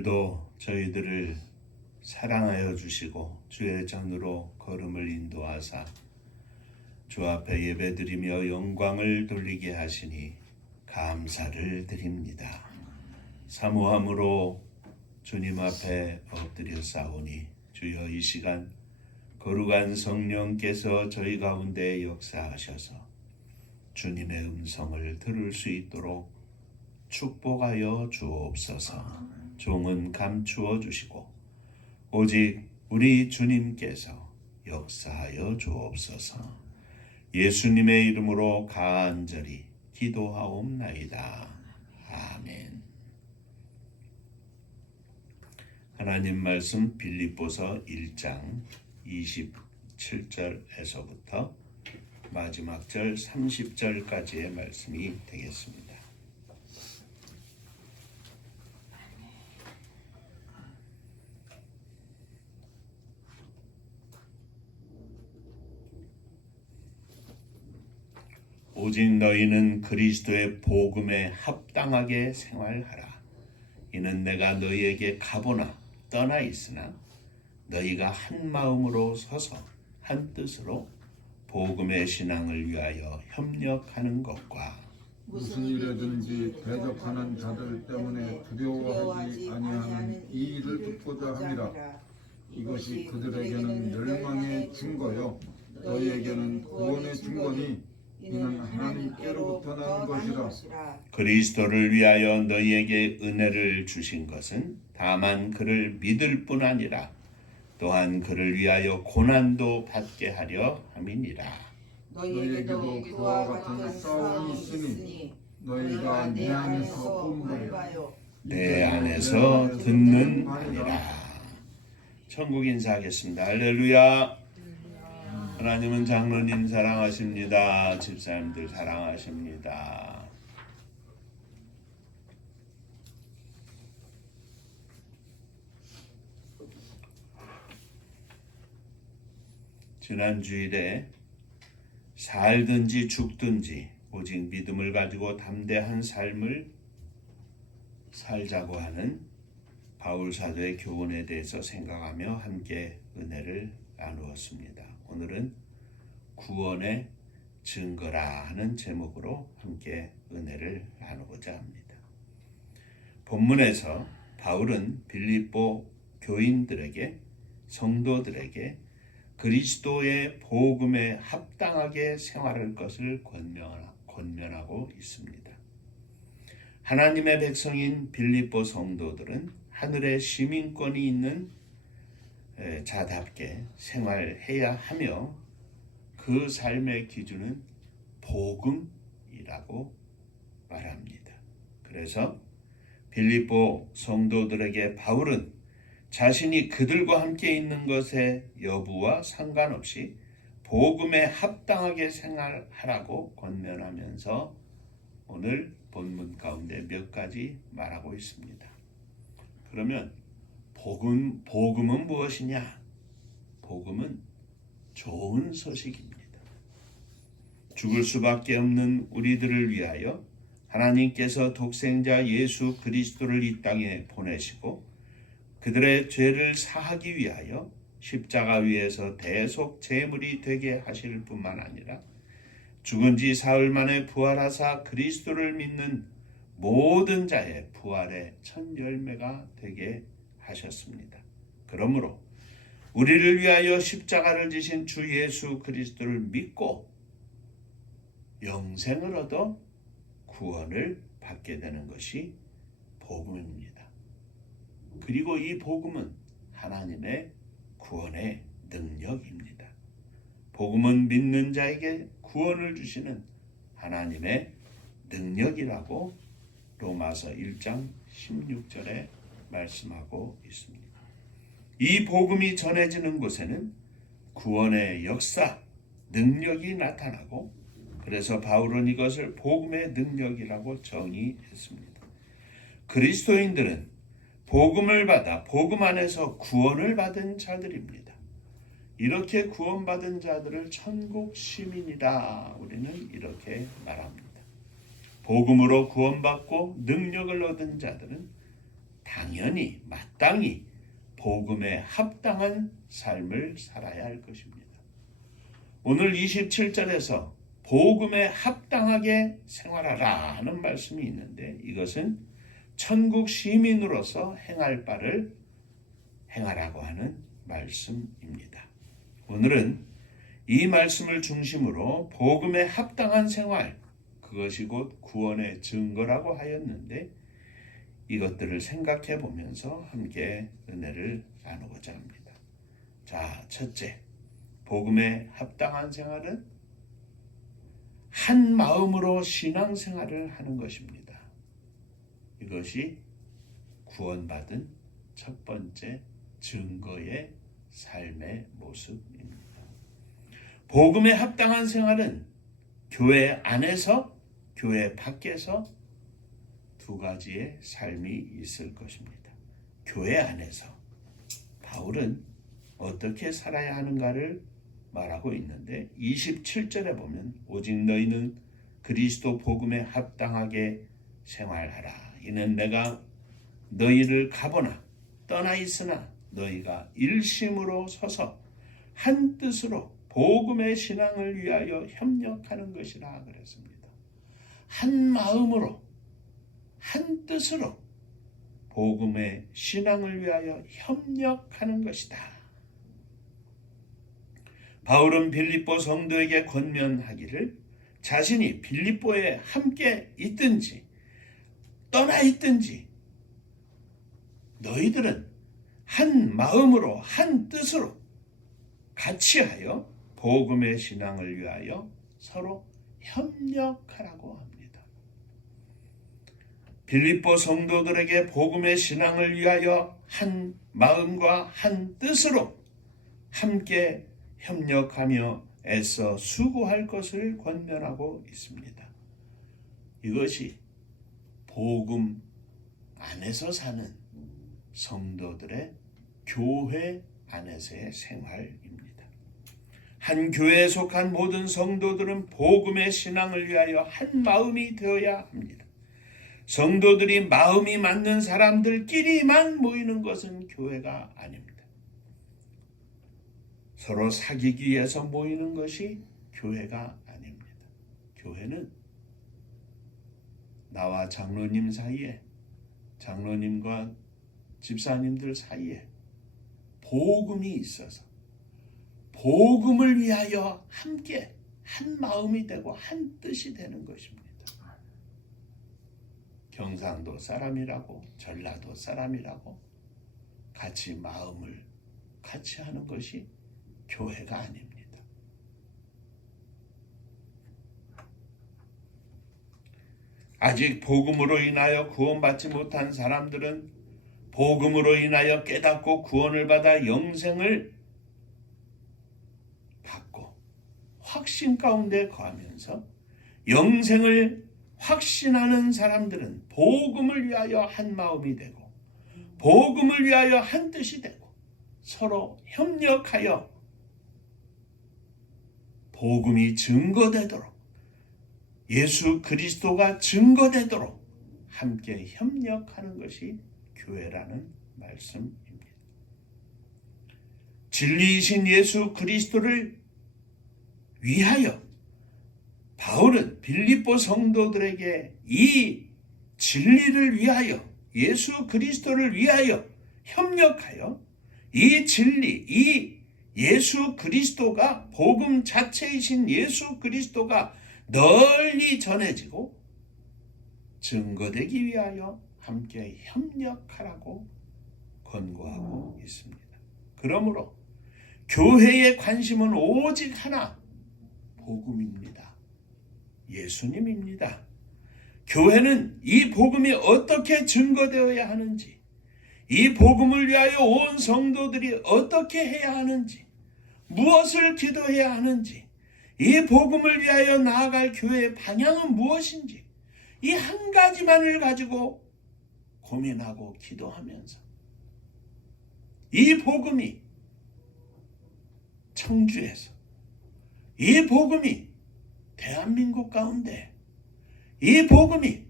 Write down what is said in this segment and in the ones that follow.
오늘도 저희들을 사랑하여 주시고 주의 전으로 걸음을 인도하사 주 앞에 예배드리며 영광을 돌리게 하시니 감사를 드립니다. 사모함으로 주님 앞에 엎드려 싸우니 주여 이 시간 거룩한 성령께서 저희 가운데 역사하셔서 주님의 음성을 들을 수 있도록 축복하여 주옵소서. 종은 감추어 주시고 오직 우리 주님께서 역사하여 주옵소서. 예수님의 이름으로 간절히 기도하옵나이다. 아멘. 하나님 말씀 빌립보서 1장 27절에서부터 마지막 절 30절까지의 말씀이 되겠습니다. 오직 너희는 그리스도의 복음에 합당하게 생활하라. 이는 내가 너희에게 가보나 떠나 있으나 너희가 한 마음으로 서서 한 뜻으로 복음의 신앙을 위하여 협력하는 것과 무슨 일에든지 대적하는 자들 때문에 두려워하지 아니하는 이 일을 듣고자 함이라. 이것이 그들에게는 멸망의 증거요 너희에게는 구원의 증거니 이는 하나님께로부터 나는 것이라. 그리스도를 위하여 너희에게 은혜를 주신 것은 다만 그를 믿을 뿐 아니라 또한 그를 위하여 고난도 받게 하려 함이니라. 너희에게도 그와 같은 싸움이 있으니 너희가 내 안에서 본을 내 안에서 듣는 아니라. 천국 인사하겠습니다. 할렐루야. 하나님은 장로님 사랑하십니다. 집사님들 사랑하십니다. 지난 주일에 살든지 죽든지 오직 믿음을 가지고 담대한 삶을 살자고 하는 바울 사도의 교훈에 대해서 생각하며 함께 은혜를 나누었습니다. 오늘은 구원의 증거라 하는 제목으로 함께 은혜를 나누고자 합니다. 본문에서 바울은 빌립보 교인들에게 성도들에게 그리스도의 복음에 합당하게 생활할 것을 권면하고 있습니다. 하나님의 백성인 빌립보 성도들은 하늘의 시민권이 있는 자답게 생활해야 하며 그 삶의 기준은 복음이라고 말합니다. 그래서 빌립보 성도들에게 바울은 자신이 그들과 함께 있는 것의 여부와 상관없이 복음에 합당하게 생활하라고 권면하면서 오늘 본문 가운데 몇 가지 말하고 있습니다. 그러면 복음은 무엇이냐? 복음은 좋은 소식입니다. 죽을 수밖에 없는 우리들을 위하여 하나님께서 독생자 예수 그리스도를 이 땅에 보내시고 그들의 죄를 사하기 위하여 십자가 위에서 대속 제물이 되게 하실 뿐만 아니라 죽은 지 사흘 만에 부활하사 그리스도를 믿는 모든 자의 부활의 첫 열매가 되게 하셨습니다. 그러므로 우리를 위하여 십자가를 지신 주 예수 그리스도를 믿고 영생을 얻어 구원을 받게 되는 것이 복음입니다. 그리고 이 복음은 하나님의 구원의 능력입니다. 복음은 믿는 자에게 구원을 주시는 하나님의 능력이라고 로마서 1장 16절에 말씀하고 있습니다. 이 복음이 전해지는 곳에는 구원의 역사, 능력이 나타나고 그래서 바울은 이것을 복음의 능력이라고 정의했습니다. 그리스도인들은 복음을 받아 복음 안에서 구원을 받은 자들입니다. 이렇게 구원받은 자들을 천국 시민이다. 우리는 이렇게 말합니다. 복음으로 구원받고 능력을 얻은 자들은 당연히 마땅히 복음에 합당한 삶을 살아야 할 것입니다. 오늘 27절에서 복음에 합당하게 생활하라 하는 말씀이 있는데 이것은 천국 시민으로서 행할 바를 행하라고 하는 말씀입니다. 오늘은 이 말씀을 중심으로 복음에 합당한 생활, 그것이 곧 구원의 증거라고 하였는데 이것들을 생각해 보면서 함께 은혜를 나누고자 합니다. 자, 첫째, 복음에 합당한 생활은 한 마음으로 신앙생활을 하는 것입니다. 이것이 구원받은 첫 번째 증거의 삶의 모습입니다. 복음에 합당한 생활은 교회 안에서 교회 밖에서 두 가지의 삶이 있을 것입니다. 교회 안에서 바울은 어떻게 살아야 하는가를 말하고 있는데 27절에 보면 오직 너희는 그리스도 복음에 합당하게 생활하라. 이는 내가 너희를 가보나 떠나 있으나 너희가 일심으로 서서 한 뜻으로 복음의 신앙을 위하여 협력하는 것이라 그랬습니다. 한 마음으로 한 뜻으로 복음의 신앙을 위하여 협력하는 것이다. 바울은 빌립보 성도에게 권면하기를 자신이 빌립보에 함께 있든지 떠나 있든지 너희들은 한 마음으로 한 뜻으로 같이 하여 복음의 신앙을 위하여 서로 협력하라고 합니다. 빌립보 성도들에게 복음의 신앙을 위하여 한 마음과 한 뜻으로 함께 협력하며 애써 수고할 것을 권면하고 있습니다. 이것이 복음 안에서 사는 성도들의 교회 안에서의 생활입니다. 한 교회에 속한 모든 성도들은 복음의 신앙을 위하여 한 마음이 되어야 합니다. 성도들이 마음이 맞는 사람들끼리만 모이는 것은 교회가 아닙니다. 서로 사귀기 위해서 모이는 것이 교회가 아닙니다. 교회는 나와 장로님 사이에, 장로님과 집사님들 사이에 복음이 있어서 복음을 위하여 함께 한 마음이 되고 한 뜻이 되는 것입니다. 경상도 사람이라고 전라도 사람이라고 같이 마음을 같이 하는 것이 교회가 아닙니다. 아직 복음으로 인하여 구원받지 못한 사람들은 복음으로 인하여 깨닫고 구원을 받아 영생을 받고 확신 가운데 거하면서 영생을 확신하는 사람들은 복음을 위하여 한 마음이 되고 복음을 위하여 한 뜻이 되고 서로 협력하여 복음이 증거되도록 예수 그리스도가 증거되도록 함께 협력하는 것이 교회라는 말씀입니다. 진리이신 예수 그리스도를 위하여 바울은 빌립보 성도들에게 이 진리를 위하여 예수 그리스도를 위하여 협력하여 이 진리, 이 예수 그리스도가 복음 자체이신 예수 그리스도가 널리 전해지고 증거되기 위하여 함께 협력하라고 권고하고 있습니다. 그러므로 교회의 관심은 오직 하나, 복음입니다. 예수님입니다. 교회는 이 복음이 어떻게 증거되어야 하는지, 이 복음을 위하여 온 성도들이 어떻게 해야 하는지, 무엇을 기도해야 하는지, 이 복음을 위하여 나아갈 교회의 방향은 무엇인지 이 한 가지만을 가지고 고민하고 기도하면서 이 복음이 청주에서 이 복음이 대한민국 가운데 이 복음이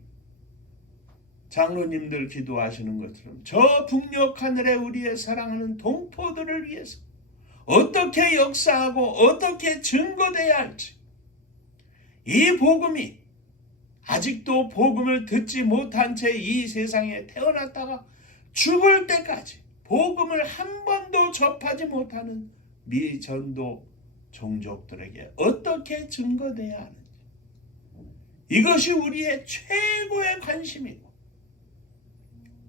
장로님들 기도하시는 것처럼 저 북녘 하늘에 우리의 사랑하는 동포들을 위해서 어떻게 역사하고 어떻게 증거돼야 할지, 이 복음이 아직도 복음을 듣지 못한 채 이 세상에 태어났다가 죽을 때까지 복음을 한 번도 접하지 못하는 미전도 종족들에게 어떻게 증거돼야 하는지, 이것이 우리의 최고의 관심이고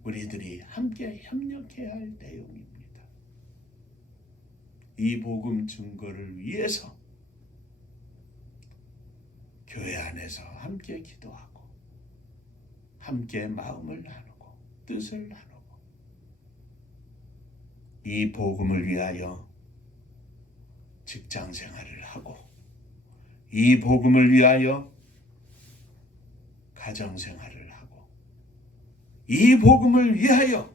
우리들이 함께 협력해야 할 내용입니다. 이 복음 증거를 위해서 교회 안에서 함께 기도하고 함께 마음을 나누고 뜻을 나누고 이 복음을 위하여 직장 생활을 하고 이 복음을 위하여 가정 생활을 하고 이 복음을 위하여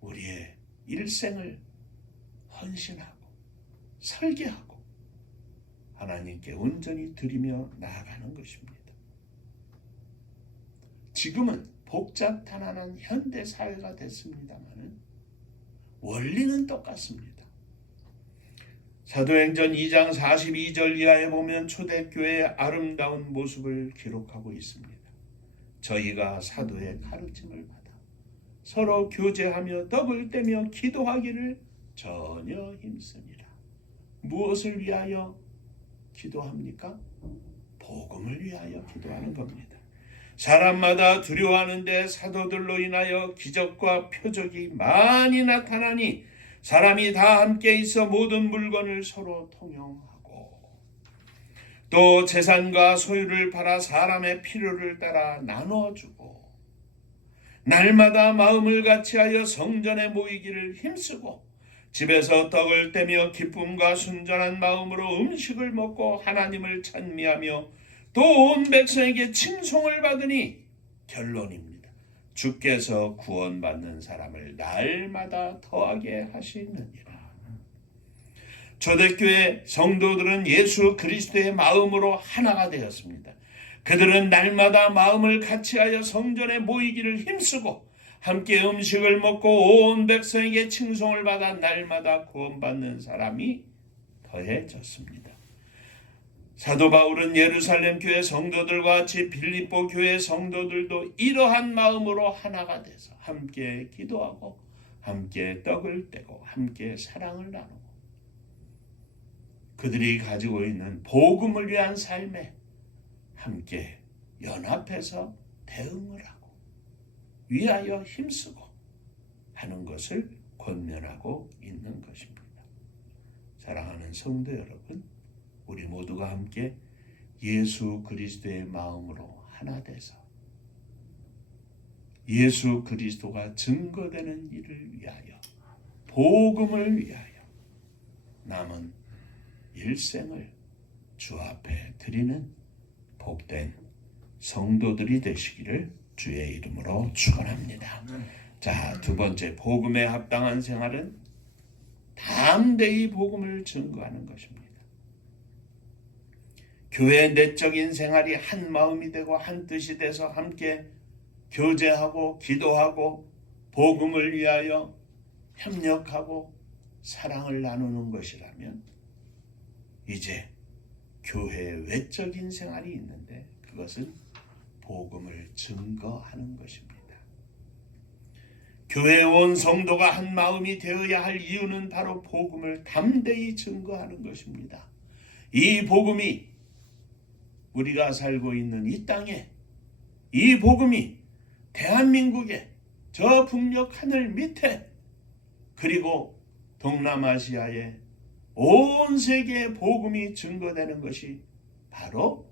우리의 일생을 헌신하고 설계하고 하나님께 온전히 드리며 나아가는 것입니다. 지금은 복잡탄환한 현대 사회가 됐습니다만 원리는 똑같습니다. 사도행전 2장 42절 이하에 보면 초대교회의 아름다운 모습을 기록하고 있습니다. 저희가 사도의 가르침을 받아 서로 교제하며 떡을 떼며 기도하기를 전혀 힘쓰니라. 무엇을 위하여 기도합니까? 복음을 위하여 기도하는 겁니다. 사람마다 두려워하는데 사도들로 인하여 기적과 표적이 많이 나타나니 사람이 다 함께 있어 모든 물건을 서로 통용하고 또 재산과 소유를 팔아 사람의 필요를 따라 나눠주고 날마다 마음을 같이하여 성전에 모이기를 힘쓰고 집에서 떡을 떼며 기쁨과 순전한 마음으로 음식을 먹고 하나님을 찬미하며 또 온 백성에게 칭송을 받으니 결론입니다. 주께서 구원받는 사람을 날마다 더하게 하시느니라. 초대교회 성도들은 예수 그리스도의 마음으로 하나가 되었습니다. 그들은 날마다 마음을 같이하여 성전에 모이기를 힘쓰고 함께 음식을 먹고 온 백성에게 칭송을 받아 날마다 구원받는 사람이 더해졌습니다. 사도 바울은 예루살렘 교회 성도들과 같이 빌립보 교회 성도들도 이러한 마음으로 하나가 돼서 함께 기도하고 함께 떡을 떼고 함께 사랑을 나누고 그들이 가지고 있는 복음을 위한 삶에 함께 연합해서 대응을 하고 위하여 힘쓰고 하는 것을 권면하고 있는 것입니다. 사랑하는 성도 여러분, 우리 모두가 함께 예수 그리스도의 마음으로 하나 돼서 예수 그리스도가 증거되는 일을 위하여 복음을 위하여 남은 일생을 주 앞에 드리는 복된 성도들이 되시기를 주의 이름으로 축원합니다. 자, 두 번째, 복음에 합당한 생활은 담대히 복음을 증거하는 것입니다. 교회의 내적인 생활이 한 마음이 되고 한 뜻이 돼서 함께 교제하고 기도하고 복음을 위하여 협력하고 사랑을 나누는 것이라면 이제 교회의 외적인 생활이 있는데 그것은 복음을 증거하는 것입니다. 교회에 온 성도가 한 마음이 되어야 할 이유는 바로 복음을 담대히 증거하는 것입니다. 이 복음이 우리가 살고 있는 이 땅에, 이 복음이 대한민국의 저 북녘 하늘 밑에 그리고 동남아시아의 온 세계의 복음이 증거되는 것이 바로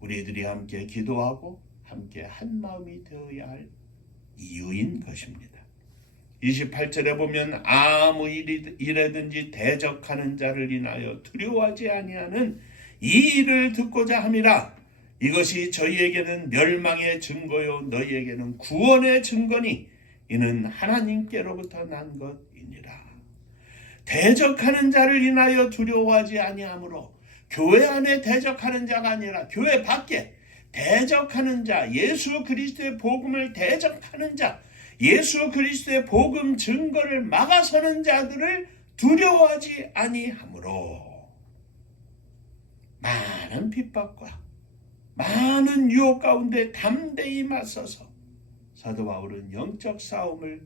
우리들이 함께 기도하고 함께 한 마음이 되어야 할 이유인 것입니다. 28절에 보면 아무 일에든지 대적하는 자를 인하여 두려워하지 아니하는 이 일을 듣고자 함이라. 이것이 저희에게는 멸망의 증거요 너희에게는 구원의 증거니 이는 하나님께로부터 난 것이니라. 대적하는 자를 인하여 두려워하지 아니하므로 교회 안에 대적하는 자가 아니라 교회 밖에 대적하는 자, 예수 그리스도의 복음을 대적하는 자, 예수 그리스도의 복음 증거를 막아서는 자들을 두려워하지 아니하므로 많은 핍박과 많은 유혹 가운데 담대히 맞서서 사도 바울은 영적 싸움을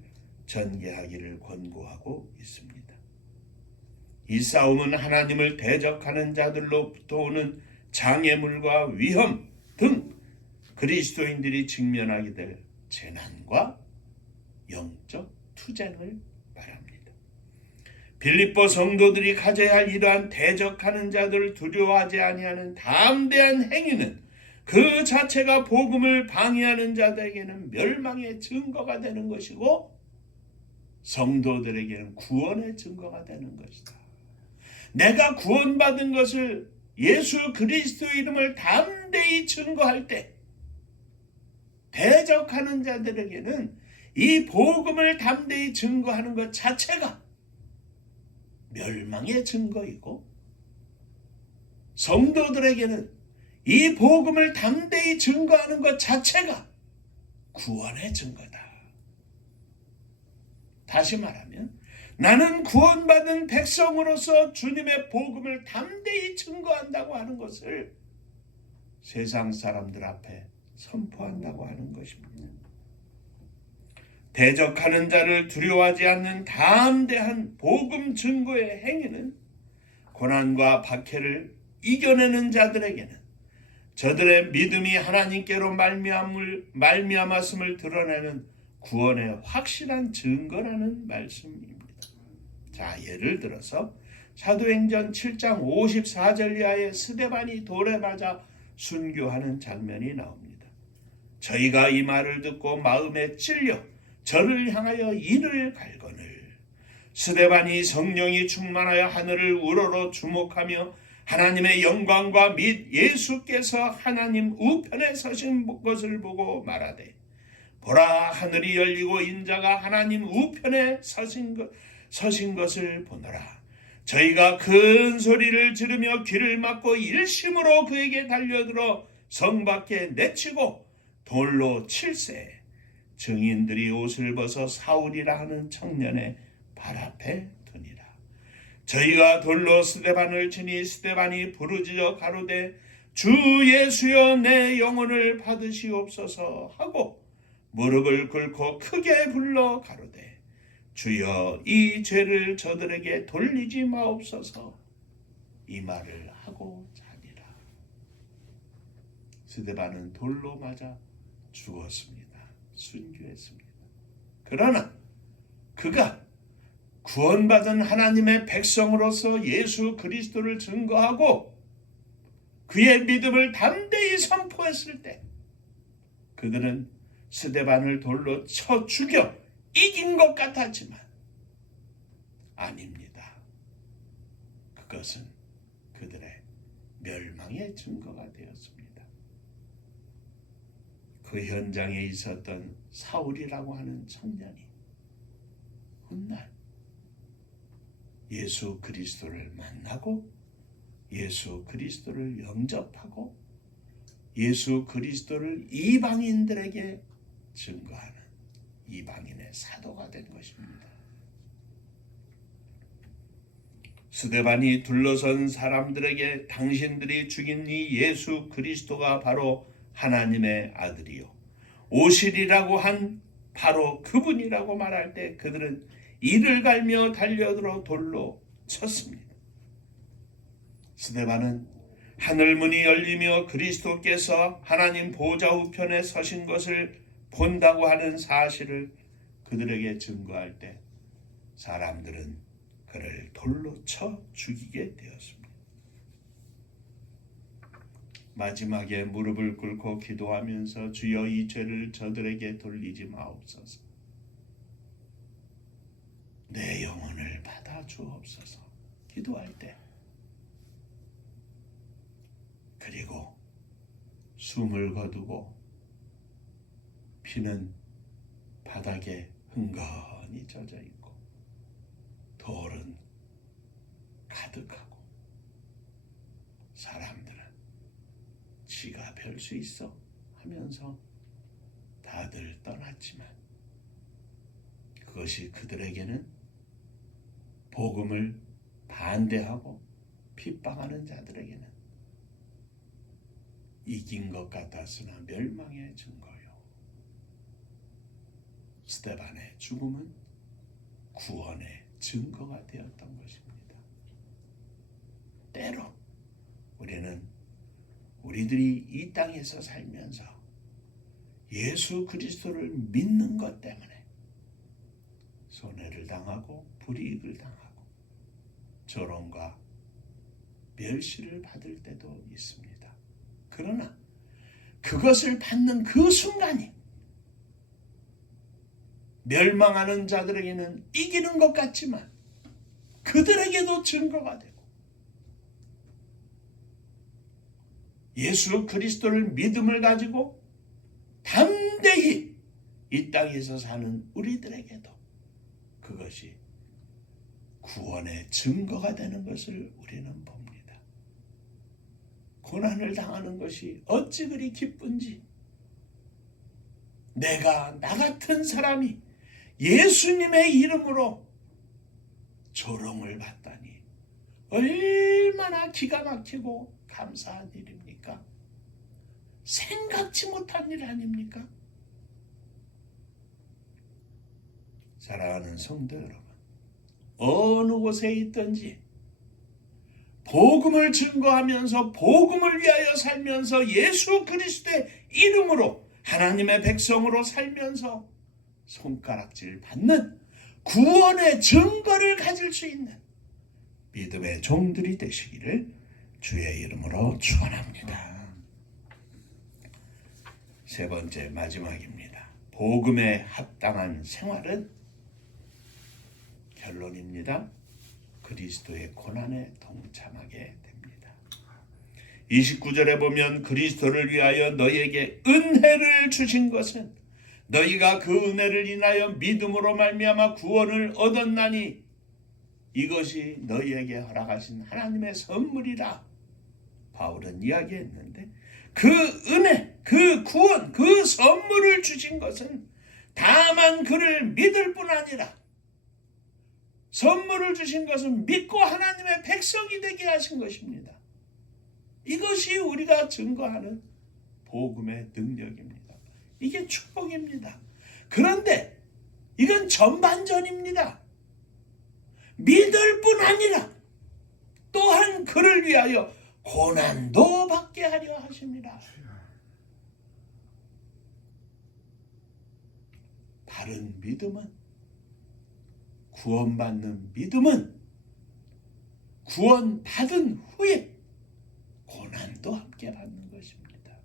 전개하기를 권고하고 있습니다. 이 싸움은 하나님을 대적하는 자들로부터 오는 장애물과 위험 등 그리스도인들이 직면하게 될 재난과 영적 투쟁을 말합니다. 빌립보 성도들이 가져야 할 이러한 대적하는 자들을 두려워하지 아니하는 담대한 행위는 그 자체가 복음을 방해하는 자들에게는 멸망의 증거가 되는 것이고 성도들에게는 구원의 증거가 되는 것이다. 내가 구원받은 것을 예수 그리스도의 이름을 담대히 증거할 때 대적하는 자들에게는 이 복음을 담대히 증거하는 것 자체가 멸망의 증거이고 성도들에게는 이 복음을 담대히 증거하는 것 자체가 구원의 증거다. 다시 말하면 나는 구원받은 백성으로서 주님의 복음을 담대히 증거한다고 하는 것을 세상 사람들 앞에 선포한다고 하는 것입니다. 대적하는 자를 두려워하지 않는 담대한 복음 증거의 행위는 고난과 박해를 이겨내는 자들에게는 저들의 믿음이 하나님께로 말미암았음을 드러내는 구원의 확실한 증거라는 말씀입니다. 자, 예를 들어서 사도행전 7장 54절 이하에 스데반이 돌에 맞아 순교하는 장면이 나옵니다. 저희가 이 말을 듣고 마음에 찔려 저를 향하여 이를 갈거늘 스데반이 성령이 충만하여 하늘을 우러러 주목하며 하나님의 영광과 및 예수께서 하나님 우편에 서신 것을 보고 말하되 보라 하늘이 열리고 인자가 하나님 우편에 서신 것을 보노라. 저희가 큰 소리를 지르며 귀를 막고 일심으로 그에게 달려들어 성 밖에 내치고 돌로 칠세 증인들이 옷을 벗어 사울이라 하는 청년의 발 앞에 두니라. 저희가 돌로 스데반을 치니 스데반이 부르짖어 가로되 주 예수여 내 영혼을 받으시옵소서 하고 무릎을 꿇고 크게 불러 가로되 주여 이 죄를 저들에게 돌리지 마옵소서 이 말을 하고 자니라. 스데반은 돌로 맞아 죽었습니다. 순교했습니다. 그러나 그가 구원받은 하나님의 백성으로서 예수 그리스도를 증거하고 그의 믿음을 담대히 선포했을 때 그들은 스데반을 돌로 쳐 죽여 이긴 것 같았지만 아닙니다. 그것은 그들의 멸망의 증거가 되었습니다. 그 현장에 있었던 사울이라고 하는 청년이 훗날 예수 그리스도를 만나고 예수 그리스도를 영접하고 예수 그리스도를 이방인들에게 증거하는 이방인의 사도가 된 것입니다. 스데반이 둘러선 사람들에게 당신들이 죽인 이 예수 그리스도가 바로 하나님의 아들이요 오실이라고 한 바로 그분이라고 말할 때 그들은 이를 갈며 달려들어 돌로 쳤습니다. 스데반은 하늘문이 열리며 그리스도께서 하나님 보좌 우편에 서신 것을 본다고 하는 사실을 그들에게 증거할 때 사람들은 그를 돌로 쳐 죽이게 되었습니다. 마지막에 무릎을 꿇고 기도하면서 주여 이 죄를 저들에게 돌리지 마옵소서. 내 영혼을 받아 주옵소서. 기도할 때 그리고 숨을 거두고 피는 바닥에 흥건히 젖어 있고 돌은 가득하고 사람들은 지가 별 수 있어 하면서 다들 떠났지만 그것이 그들에게는 복음을 반대하고 핍박하는 자들에게는 이긴 것 같았으나 멸망의 증거요. 스데반의 죽음은 구원의 증거가 되었던 것입니다. 때로 우리는 우리들이 이 땅에서 살면서 예수 그리스도를 믿는 것 때문에 손해를 당하고 불이익을 당하고 조롱과 멸시를 받을 때도 있습니다. 그러나 그것을 받는 그 순간이 멸망하는 자들에게는 이기는 것 같지만 그들에게도 증거가 되고 예수 그리스도를 믿음을 가지고 담대히 이 땅에서 사는 우리들에게도 그것이 구원의 증거가 되는 것을 우리는 봅니다. 고난을 당하는 것이 어찌 그리 기쁜지, 내가 나 같은 사람이 예수님의 이름으로 조롱을 받다니 얼마나 기가 막히고 감사한 일입니까? 생각지 못한 일 아닙니까? 사랑하는 성도 여러분, 어느 곳에 있든지 복음을 증거하면서 복음을 위하여 살면서 예수 그리스도의 이름으로 하나님의 백성으로 살면서 손가락질 받는 구원의 증거를 가질 수 있는 믿음의 종들이 되시기를 주의 이름으로 축원합니다. 세 번째 마지막입니다. 복음에 합당한 생활은 결론입니다. 그리스도의 고난에 동참하게 됩니다. 29절에 보면 그리스도를 위하여 너희에게 은혜를 주신 것은 너희가 그 은혜를 인하여 믿음으로 말미암아 구원을 얻었나니 이것이 너희에게 허락하신 하나님의 선물이라 바울은 이야기했는데 그 은혜, 그 구원, 그 선물을 주신 것은 다만 그를 믿을 뿐 아니라 선물을 주신 것은 믿고 하나님의 백성이 되게 하신 것입니다. 이것이 우리가 증거하는 복음의 능력입니다. 이게 축복입니다. 그런데 이건 전반전입니다. 믿을 뿐 아니라 또한 그를 위하여 고난도 받게 하려 하십니다. 바른 믿음은, 구원받는 믿음은 구원받은 후에 고난도 함께 받는 것입니다.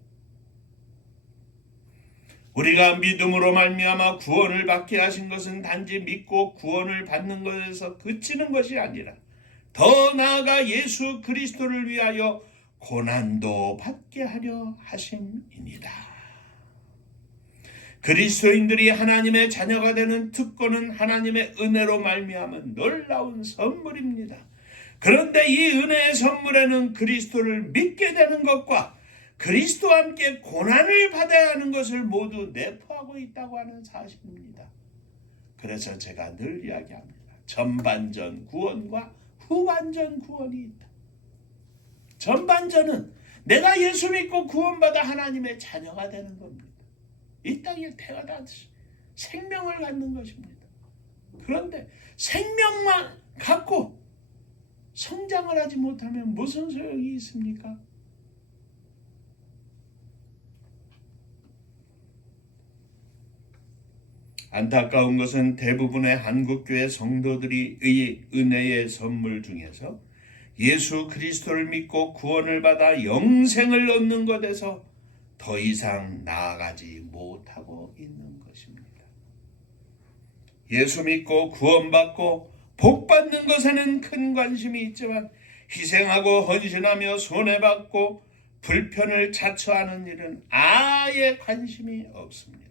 우리가 믿음으로 말미암아 구원을 받게 하신 것은 단지 믿고 구원을 받는 것에서 그치는 것이 아니라 더 나아가 예수 그리스도를 위하여 고난도 받게 하려 하심이니라. 그리스도인들이 하나님의 자녀가 되는 특권은 하나님의 은혜로 말미암은 놀라운 선물입니다. 그런데 이 은혜의 선물에는 그리스도를 믿게 되는 것과 그리스도와 함께 고난을 받아야 하는 것을 모두 내포하고 있다고 하는 사실입니다. 그래서 제가 늘 이야기합니다. 전반전 구원과 후반전 구원이 있다. 전반전은 내가 예수 믿고 구원받아 하나님의 자녀가 되는 겁니다. 이 땅에 태어나듯이 생명을 갖는 것입니다. 그런데 생명만 갖고 성장을 하지 못하면 무슨 소용이 있습니까? 안타까운 것은 대부분의 한국교회 성도들이 이 은혜의 선물 중에서 예수 그리스도를 믿고 구원을 받아 영생을 얻는 것에서 더 이상 나아가지 못하고 있는 것입니다. 예수 믿고 구원받고 복받는 것에는 큰 관심이 있지만 희생하고 헌신하며 손해받고 불편을 자처하는 일은 아예 관심이 없습니다.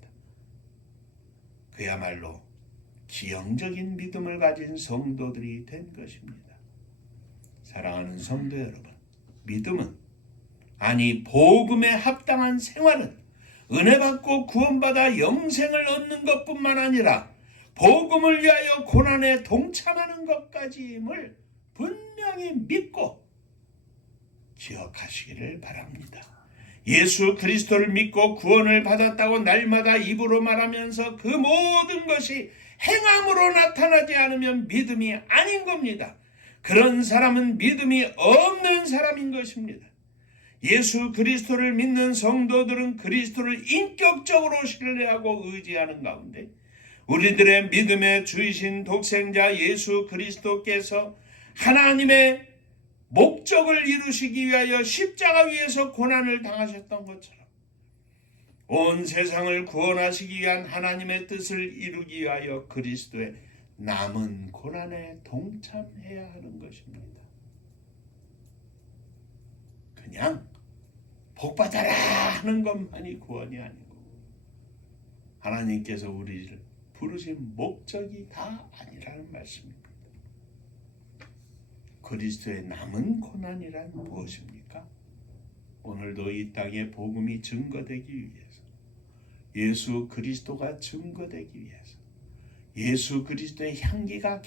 그야말로 기형적인 믿음을 가진 성도들이 된 것입니다. 사랑하는 성도 여러분, 믿음은 아니 복음에 합당한 생활은 은혜 받고 구원받아 영생을 얻는 것뿐만 아니라 복음을 위하여 고난에 동참하는 것까지임을 분명히 믿고 기억하시기를 바랍니다. 예수 그리스도를 믿고 구원을 받았다고 날마다 입으로 말하면서 그 모든 것이 행함으로 나타나지 않으면 믿음이 아닌 겁니다. 그런 사람은 믿음이 없는 사람인 것입니다. 예수 그리스도를 믿는 성도들은 그리스도를 인격적으로 신뢰하고 의지하는 가운데 우리들의 믿음의 주이신 독생자 예수 그리스도께서 하나님의 목적을 이루시기 위하여 십자가 위에서 고난을 당하셨던 것처럼 온 세상을 구원하시기 위한 하나님의 뜻을 이루기 위하여 그리스도의 남은 고난에 동참해야 하는 것입니다. 그냥 복받아라 하는 것만이 구원이 아니고 하나님께서 우리를 부르신 목적이 다 아니라는 말씀입니다. 그리스도의 남은 고난이란 무엇입니까? 오늘도 이 땅에 복음이 증거되기 위해서, 예수 그리스도가 증거되기 위해서, 예수 그리스도의 향기가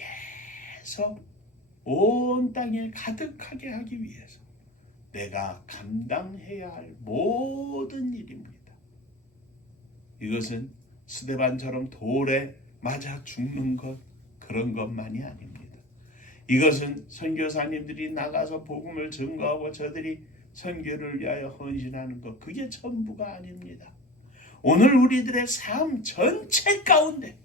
계속 온 땅에 가득하게 하기 위해서 내가 감당해야 할 모든 일입니다. 이것은 스데반처럼 돌에 맞아 죽는 것, 그런 것만이 아닙니다. 이것은 선교사님들이 나가서 복음을 증거하고 저들이 선교를 위하여 헌신하는 것, 그게 전부가 아닙니다. 오늘 우리들의 삶 전체 가운데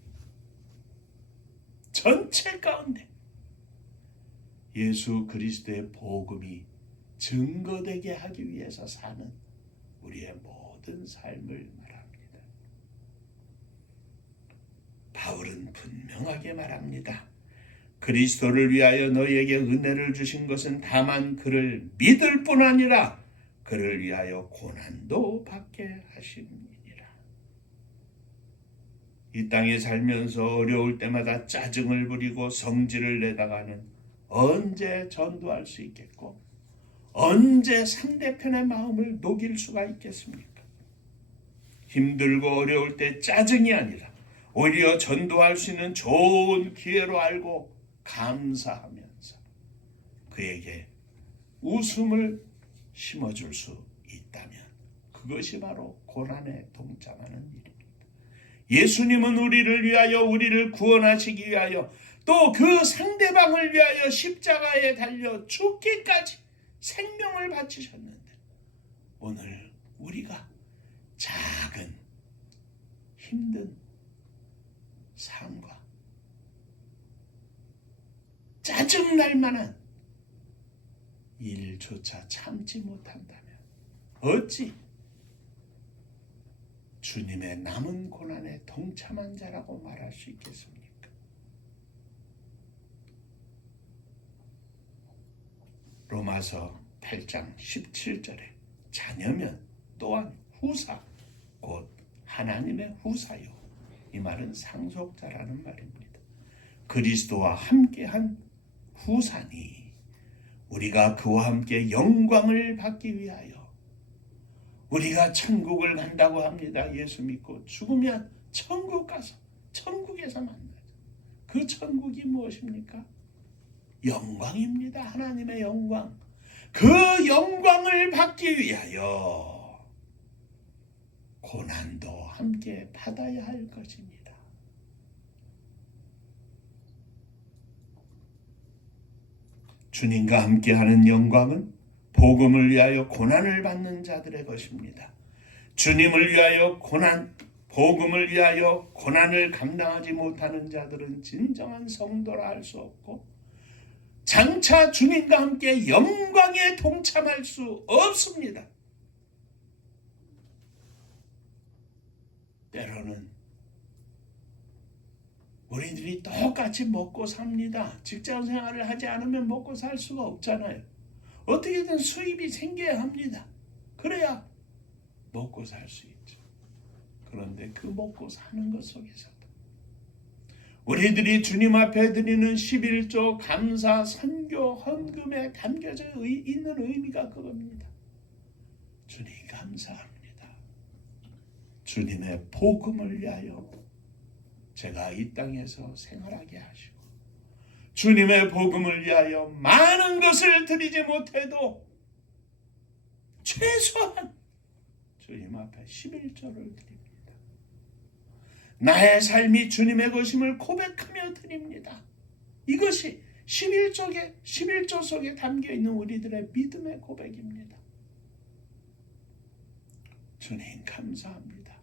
예수 그리스도의 복음이 증거되게 하기 위해서 사는 우리의 모든 삶을 말합니다. 바울은 분명하게 말합니다. 그리스도를 위하여 너희에게 은혜를 주신 것은 다만 그를 믿을 뿐 아니라 그를 위하여 고난도 받게 하심이니라. 이 땅에 살면서 어려울 때마다 짜증을 부리고 성질을 내다가는 언제 전도할 수 있겠고 언제 상대편의 마음을 녹일 수가 있겠습니까? 힘들고 어려울 때 짜증이 아니라 오히려 전도할 수 있는 좋은 기회로 알고 감사하면서 그에게 웃음을 심어줄 수 있다면 그것이 바로 고난에 동참하는 일입니다. 예수님은 우리를 위하여, 우리를 구원하시기 위하여, 또 그 상대방을 위하여 십자가에 달려 죽기까지 생명을 바치셨는데 오늘 우리가 작은 힘든 삶과 짜증날 만한 일조차 참지 못한다면 어찌 주님의 남은 고난에 동참한 자라고 말할 수 있겠습니까? 로마서 8장 17절에 자녀면 또한 후사, 곧 하나님의 후사요. 이 말은 상속자라는 말입니다. 그리스도와 함께한 후사니 우리가 그와 함께 영광을 받기 위하여 우리가 천국을 간다고 합니다. 예수 믿고 죽으면 천국 가서 천국에서 만나죠. 그 천국이 무엇입니까? 영광입니다. 하나님의 영광. 그 영광을 받기 위하여 고난도 함께 받아야 할 것입니다. 주님과 함께하는 영광은 복음을 위하여 고난을 받는 자들의 것입니다. 주님을 위하여 복음을 위하여 고난을 감당하지 못하는 자들은 진정한 성도라 할 수 없고 장차 주님과 함께 영광에 동참할 수 없습니다. 때로는 우리들이 똑같이 먹고 삽니다. 직장 생활을 하지 않으면 먹고 살 수가 없잖아요. 어떻게든 수입이 생겨야 합니다. 그래야 먹고 살 수 있죠. 그런데 그 먹고 사는 것 속에서도 우리들이 주님 앞에 드리는 11조 감사 선교 헌금에 담겨져 있는 의미가 그겁니다. 감사합니다. 주님의 복음을 위하여 제가 이 땅에서 생활하게 하시고 주님의 복음을 위하여 많은 것을 드리지 못해도 최소한 주님 앞에 11조를 드립니다. 나의 삶이 주님의 것임을 고백하며 드립니다. 이것이 11조 속에 담겨있는 우리들의 믿음의 고백입니다. 주님 감사합니다.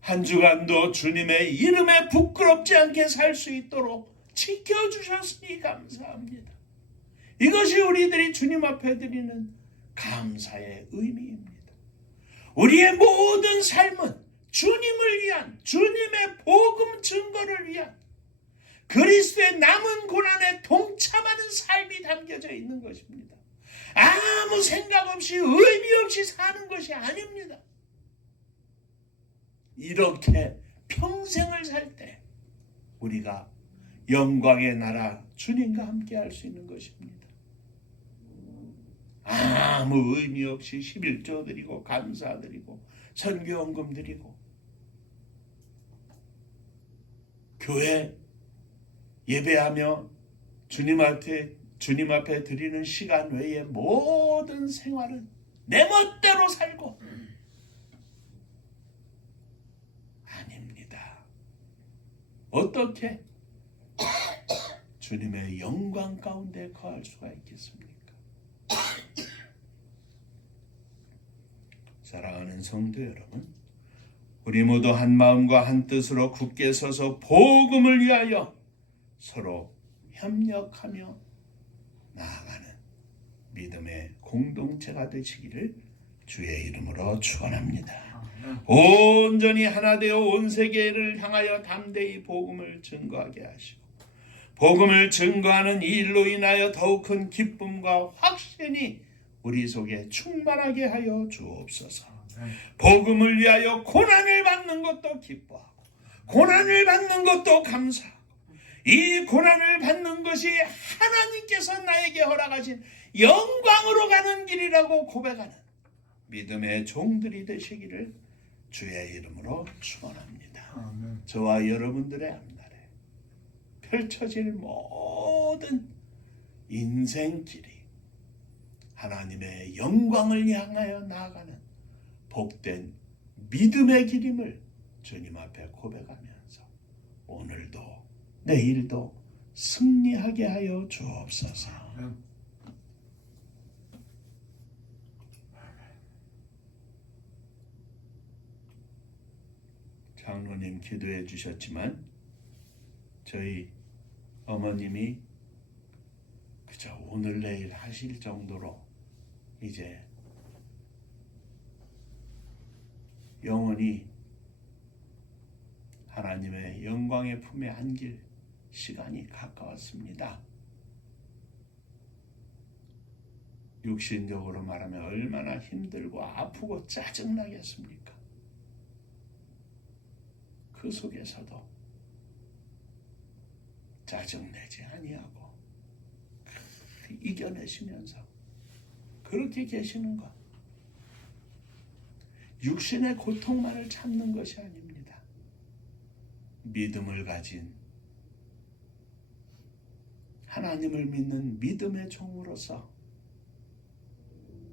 한 주간도 주님의 이름에 부끄럽지 않게 살 수 있도록 지켜주셨으니 감사합니다. 이것이 우리들이 주님 앞에 드리는 감사의 의미입니다. 우리의 모든 삶은 주님을 위한, 주님의 복음 증거를 위한 그리스도의 남은 고난에 동참하는 삶이 담겨져 있는 것입니다. 아무 생각 없이 의미 없이 사는 것이 아닙니다. 이렇게 평생을 살 때 우리가 영광의 나라 주님과 함께 할 수 있는 것입니다. 아무 의미 없이 11조 드리고 감사 드리고 선교헌금 드리고 교회 예배하며 주님 앞에 드리는 시간 외에 모든 생활은 내 멋대로 살고 아닙니다. 어떻게 주님의 영광 가운데 거할 수가 있겠습니까? 사랑하는 성도 여러분, 우리 모두 한 마음과 한 뜻으로 굳게 서서 복음을 위하여 서로 협력하며 나아가는 믿음의 공동체가 되시기를 주의 이름으로 축원합니다. 온전히 하나 되어 온 세계를 향하여 담대히 복음을 증거하게 하시고 복음을 증거하는 이 일로 인하여 더욱 큰 기쁨과 확신이 우리 속에 충만하게 하여 주옵소서. 복음을 위하여 고난을 받는 것도 기뻐하고 고난을 받는 것도 감사하고 이 고난을 받는 것이 하나님께서 나에게 허락하신 영광으로 가는 길이라고 고백하는 믿음의 종들이 되시기를 주의 이름으로 축원합니다. 저와 여러분들의 앞날에 펼쳐질 모든 인생길이 하나님의 영광을 향하여 나아가는 복된 믿음의 길임을 주님 앞에 고백하면서 오늘도 내일도 승리하게 하여 주옵소서. 장로님 기도해 주셨지만 저희 어머님이 그저 오늘 내일 하실 정도로 이제 영원히 하나님의 영광의 품에 안길 시간이 가까웠습니다. 육신적으로 말하면 얼마나 힘들고 아프고 짜증나겠습니까? 그 속에서도 짜증내지 아니하고 이겨내시면서 그렇게 계시는 것, 육신의 고통만을 참는 것이 아닙니다. 믿음을 가진 하나님을 믿는 믿음의 종으로서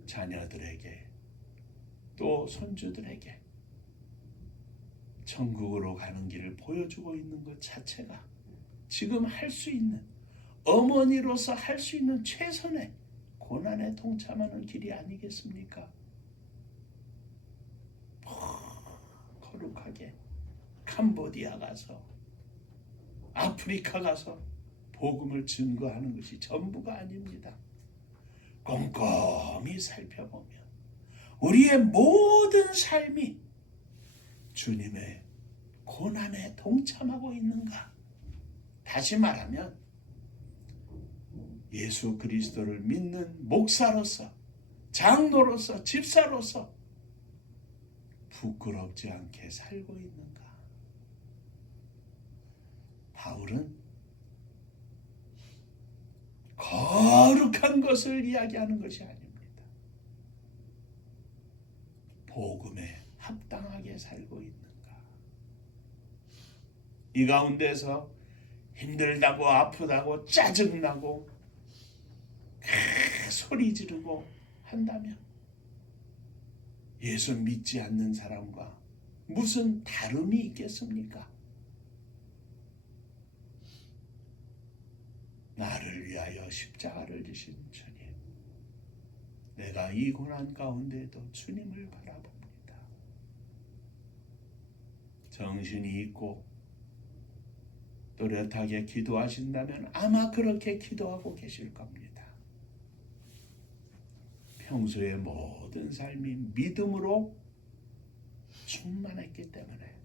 자녀들에게 또 손주들에게 천국으로 가는 길을 보여주고 있는 것 자체가 지금 할 수 있는, 어머니로서 할 수 있는 최선의 고난에 동참하는 길이 아니겠습니까? 거룩하게 캄보디아 가서 아프리카 가서 복음을 증거하는 것이 전부가 아닙니다. 꼼꼼히 살펴보면 우리의 모든 삶이 주님의 고난에 동참하고 있는가? 다시 말하면 예수 그리스도를 믿는 목사로서, 장로로서, 집사로서 부끄럽지 않게 살고 있는가? 바울은 거룩한 것을 이야기하는 것이 아닙니다. 복음에 합당하게 살고 있는가? 이 가운데서 힘들다고 아프다고 짜증나고 소리 지르고 한다면 예수 믿지 않는 사람과 무슨 다름이 있겠습니까? 나를 위하여 십자가를 지신 주님, 내가 이 고난 가운데에도 주님을 바라봅니다. 정신이 있고 또렷하게 기도하신다면 아마 그렇게 기도하고 계실 겁니다. 평소의 모든 삶이 믿음으로 충만했기 때문에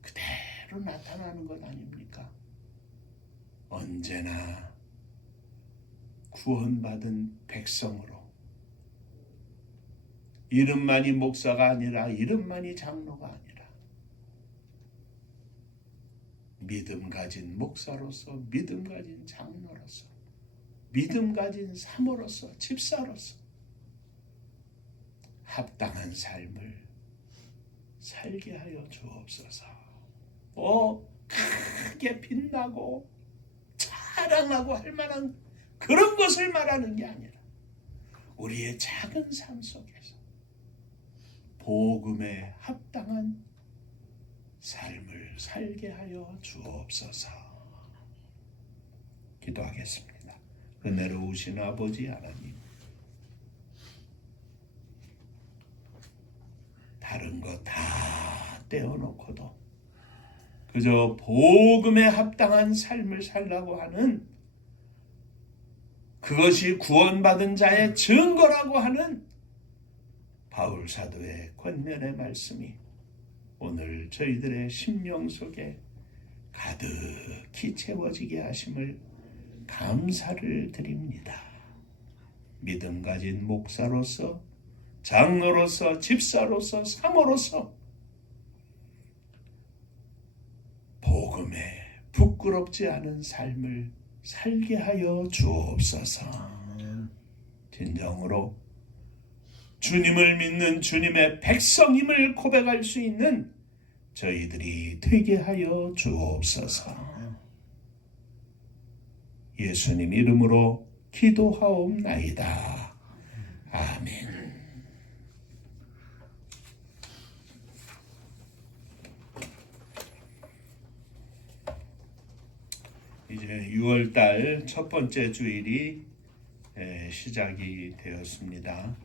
그대로 나타나는 것 아닙니까? 언제나 구원받은 백성으로 이름만이 목사가 아니라 이름만이 장로가 아니라 믿음 가진 목사로서 믿음 가진 장로로서 믿음 가진 사모로서 집사로서 합당한 삶을 살게 하여 주옵소서. 크게 빛나고 자랑하고 할 만한 그런 것을 말하는 게 아니라 우리의 작은 삶 속에서 복음에 합당한 삶을 살게 하여 주옵소서. 기도하겠습니다. 은혜로우신 아버지 하나님, 다른 거 다 떼어놓고도 그저 복음에 합당한 삶을 살라고 하는, 그것이 구원받은 자의 증거라고 하는 바울 사도의 권면의 말씀이 오늘 저희들의 심령 속에 가득히 채워지게 하심을 감사를 드립니다. 믿음 가진 목사로서, 장로로서, 집사로서, 사모로서 복음에 부끄럽지 않은 삶을 살게 하여 주옵소서. 진정으로 주님을 믿는 주님의 백성임을 고백할 수 있는 저희들이 되게 하여 주옵소서. 예수님 이름으로 기도하옵나이다. 아멘. 이제 6월달 첫 번째 주일이 시작이 되었습니다.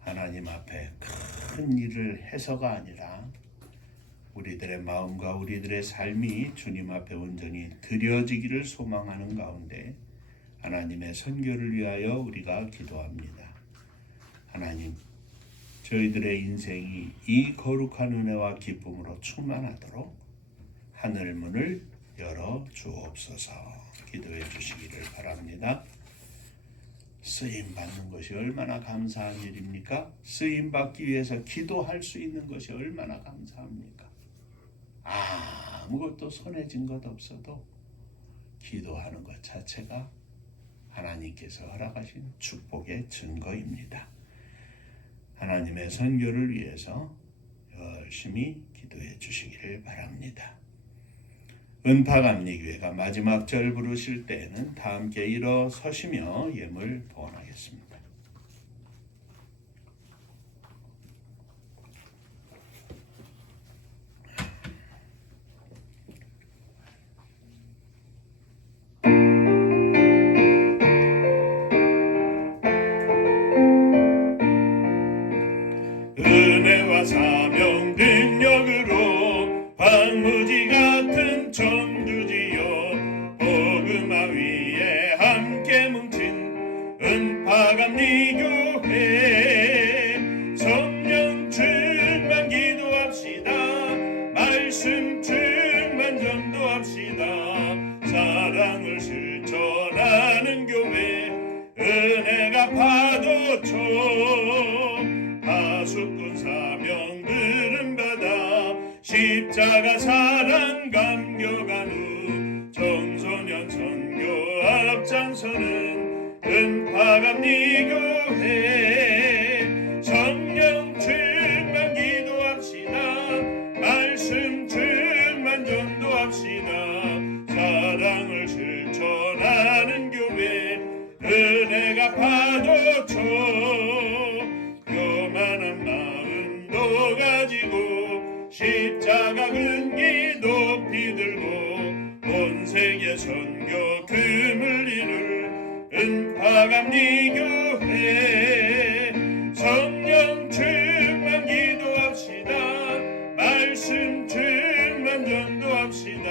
하나님 앞에 큰 일을 해서가 아니라 우리들의 마음과 우리들의 삶이 주님 앞에 온전히 드려지기를 소망하는 가운데 하나님의 선교를 위하여 우리가 기도합니다. 하나님, 저희들의 인생이 이 거룩한 은혜와 기쁨으로 충만하도록 하늘 문을 열어 주옵소서. 기도해 주시기를 바랍니다. 쓰임 받는 것이 얼마나 감사한 일입니까? 쓰임 받기 위해서 기도할 수 있는 것이 얼마나 감사합니까? 아무것도 손에 쥔 것 없어도 기도하는 것 자체가 하나님께서 허락하신 축복의 증거입니다. 하나님의 선교를 위해서 열심히 기도해 주시기를 바랍니다. 은파감리교회가 마지막 절 부르실 때에는 다 함께 일어서시며 예물 보원하겠습니다. 은혜와 사명 능력으로 방무지 같은 천주지요 복음화 위에 함께 뭉친 은파감리교회 성령 충만 기도합시다. 말씀 충만 전도합시다. 사랑을 실천하는 교회 은혜가 파도쳐 하수꾼 사명들은 받아 십자가 사랑 감격한 후 청소년 선교 앞장서는 은파감리 교회 성령 충만 기도합시다. 말씀 충만 전도합시다. 사랑을 실천하는 교회 은혜가 파도쳐 교만한 마음도 가지고 십자가 근기 높이 들고 온 세계 선교 금을 이룰 은파감리 교회 성령 충만 기도합시다. 말씀 충만 전도합시다.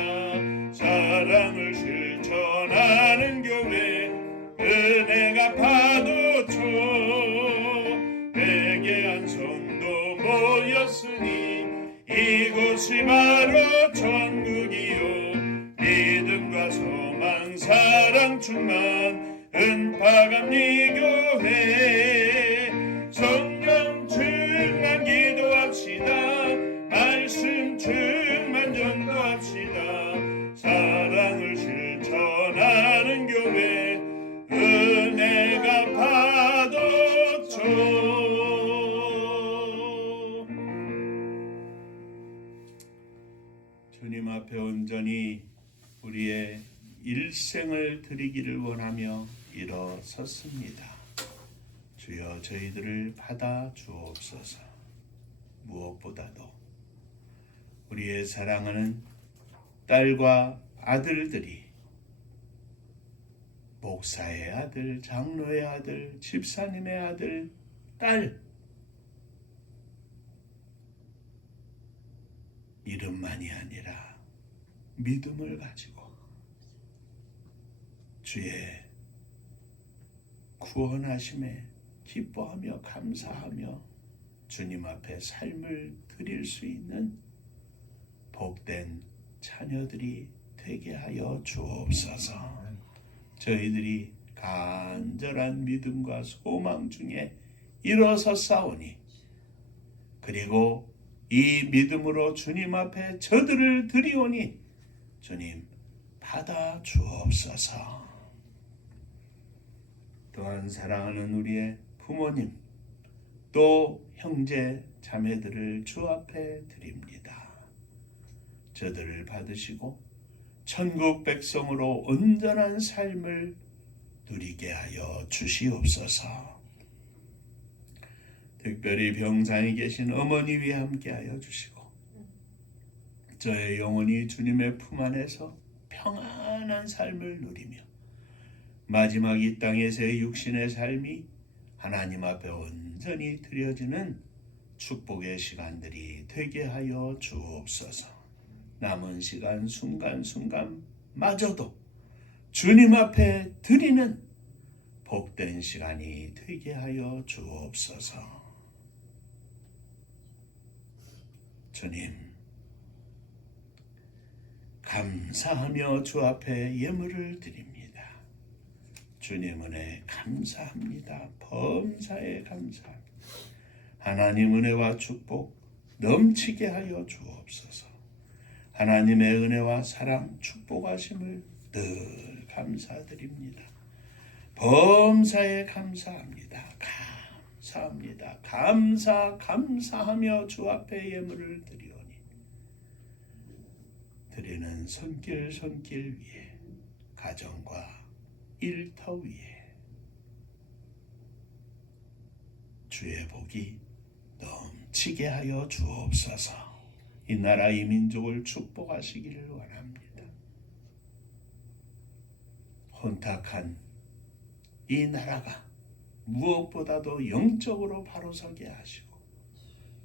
사랑을 실천하는 교회 은혜가 파도쳐 회개한 성도 모였으니 이곳이 바로 천국이요 믿음과 소망 사랑 충만 은파감리 교회 성령 충만 기도합시다. 말씀 충만 전도합시다. 사랑을 실천하는 교회 은혜가 파도쳐 주님 앞에 온전히 우리의 일생을 드리기를 원하며 일어섰습니다. 주여 저희들을 받아 주옵소서. 무엇보다도 우리의 사랑하는 딸과 아들들이 목사의 아들, 장로의 아들, 집사님의 아들, 딸 이름만이 아니라 믿음을 가지고 주의 구원하심에 기뻐하며 감사하며 주님 앞에 삶을 드릴 수 있는 복된 자녀들이 되게 하여 주옵소서. 저희들이 간절한 믿음과 소망 중에 일어섰사오니 그리고 이 믿음으로 주님 앞에 저들을 드리오니 주님 받아 주옵소서. 또한 사랑하는 우리의 부모님 또 형제 자매들을 주 앞에 드립니다. 저들을 받으시고 천국 백성으로 온전한 삶을 누리게 하여 주시옵소서. 특별히 병상에 계신 어머니 위에 함께하여 주시고 저의 영혼이 주님의 품 안에서 평안한 삶을 누리며 마지막 이 땅에서의 육신의 삶이 하나님 앞에 온전히 드려지는 축복의 시간들이 되게 하여 주옵소서. 남은 시간 순간순간마저도 주님 앞에 드리는 복된 시간이 되게 하여 주옵소서. 주님, 감사하며 주 앞에 예물을 드립니다. 주님 은혜 감사합니다. 범사에 감사합니다. 하나님 은혜와 축복 넘치게 하여 주옵소서. 하나님의 은혜와 사랑 축복하심을 늘 감사드립니다. 범사에 감사합니다. 감사합니다. 감사하며 주 앞에 예물을 드리오니 드리는 손길 위에 가정과 일터 위에 주의 복이 넘치게 하여 주옵소서. 이 나라 이 민족을 축복하시기를 원합니다. 혼탁한 이 나라가 무엇보다도 영적으로 바로서게 하시고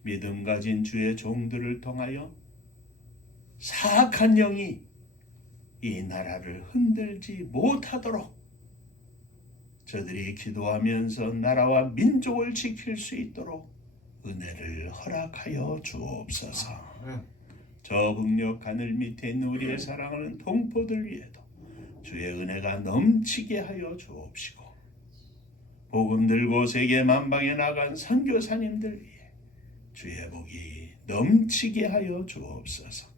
믿음 가진 주의 종들을 통하여 사악한 영이 이 나라를 흔들지 못하도록 저들이 기도하면서 나라와 민족을 지킬 수 있도록 은혜를 허락하여 주옵소서. 저 북녘 하늘 밑에 있는 우리의 사랑하는 동포들 위에도 주의 은혜가 넘치게 하여 주옵시고 복음 들고 세계 만방에 나간 선교사님들 위해 주의 복이 넘치게 하여 주옵소서.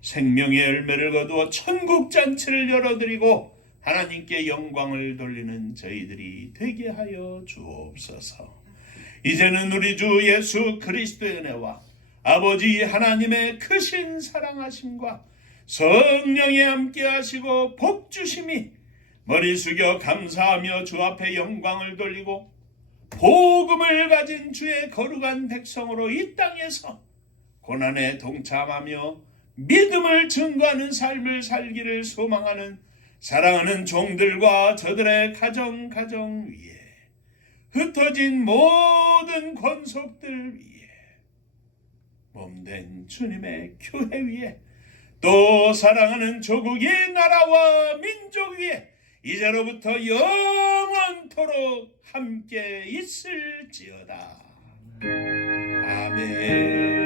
생명의 열매를 거두어 천국 잔치를 열어드리고 하나님께 영광을 돌리는 저희들이 되게 하여 주옵소서. 이제는 우리 주 예수 그리스도의 은혜와 아버지 하나님의 크신 사랑하심과 성령의 함께하시고 복주심이 머리 숙여 감사하며 주 앞에 영광을 돌리고 복음을 가진 주의 거룩한 백성으로 이 땅에서 고난에 동참하며 믿음을 증거하는 삶을 살기를 소망하는 사랑하는 종들과 저들의 가정 위에 흩어진 모든 권속들 위에 몸된 주님의 교회 위에 또 사랑하는 조국의 나라와 민족 위에 이제로부터 영원토록 함께 있을지어다. 아멘.